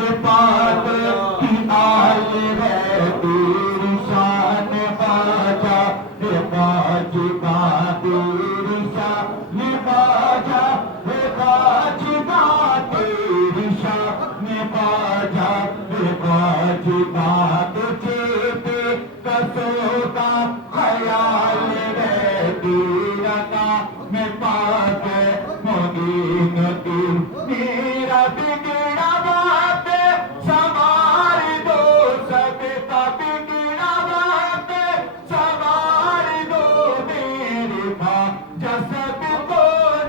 ये पाक की आल है तेरी शान बाजा ये बाजिबा तेरी शान बाजा ये बाजिबा तेरी शान बाजा ये बाजिबा तुझे पे कसोता ख्याल है तेरा नाम पाक मोदीन की मेरा बिगड़ा बात संवार दो सबका बिगड़ा बात संवार दो मेरे माँ जसद को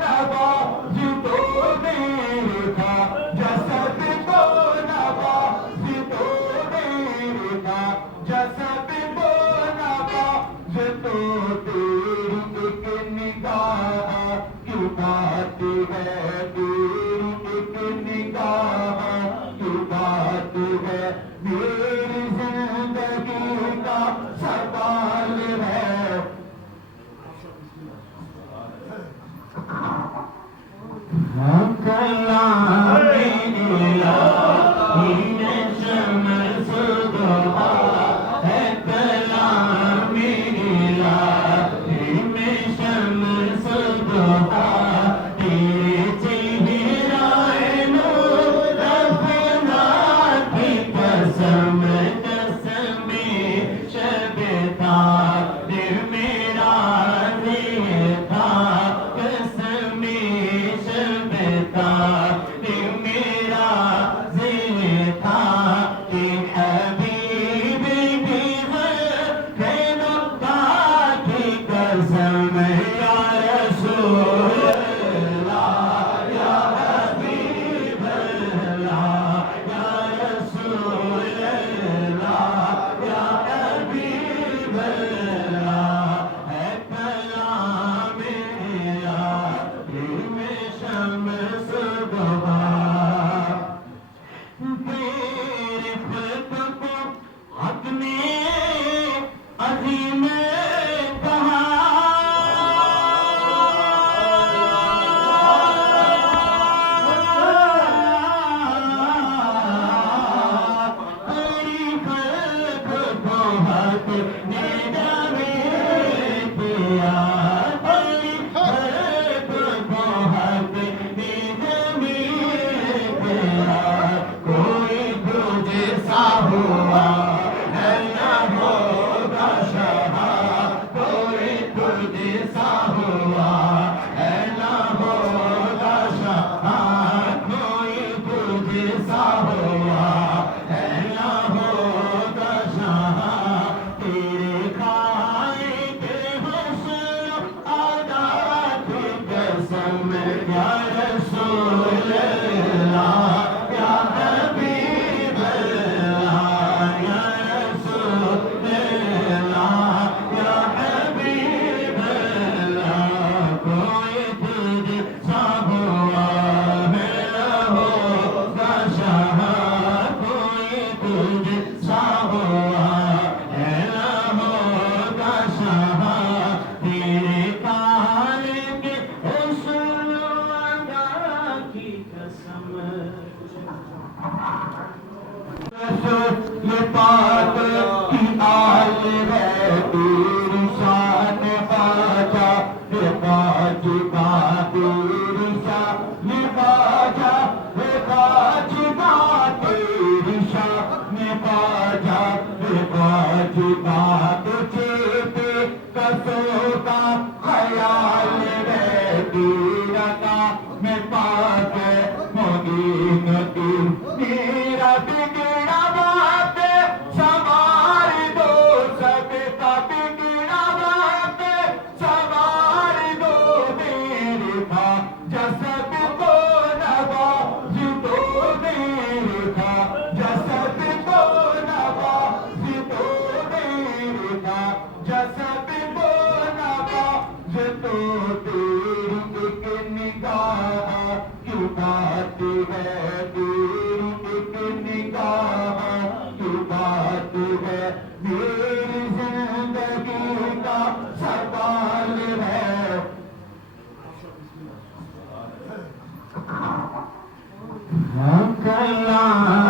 नवाज दो मेरे माँ जसद को नवाज दो मेरे माँ जसद को नवाज दो तेरी एक निगाह क्यों बात है तेरी एक निगाह क्यों बात है मेरी जिंदगी का सवाल है कलाम इलाही में शम्स दुहा है कलाम इलाही में शम्स दुहा तेरे चेहराए नूर अफ़ना की कसम कसमे शब तादिर मेरा ये था कसमे शब तादिर मेरा ये था कि हबीब की ग़ैरत की कसम या रसूल अल्लाह या हबीब अल्लाह या रसूल अल्लाह या हबीब अल्लाह है कलाम इलाही में शम्स दुहा तेरे फ़ज़्ल को हक़ ने अज़ीम कहा तेरी ख़ल्क़ को हक़ ने जाने किया तेरी ख़ल्क़ को हक़ ने जाने किया कोई तुझे सा हुआ है न होगा शहा कोई तुझे सा हुआ है न होगा शहा कोई तुझे सा हुआ है न होगा शहा तेरे खालिक हुस्न अदा की कसम या रसूल अल्लाह या हबीब अल्लाह या रसूल अल्लाह या हबीब अल्लाह कोई तुझ सा हुआ है न होगा शहा कोई तुझ सा हुआ है न होगा शहा तेरे खालिक हुस्न अदा की कसम ये पाक की आल है तेरी शान बाजा ये बाजिबा तेरी शान बाजा ये बाजिबा तेरी शान बाजा ये बाजिबा तुझे पे कसोता ख्याल है तेरा नाम पाक मोदीन की मेरा बिगड़ा बात संवार दो सबका बिगड़ा बात संवार दो मेरे माँ जसद को नवाज दो मेरे माँ जसद को नवाज दो मेरे माँ जसद को नवाज दो तेरी एक निगाह क्यों बात है तेरी एक निगाह क्यों बात है मेरी जिंदगी का सवाल है कलाम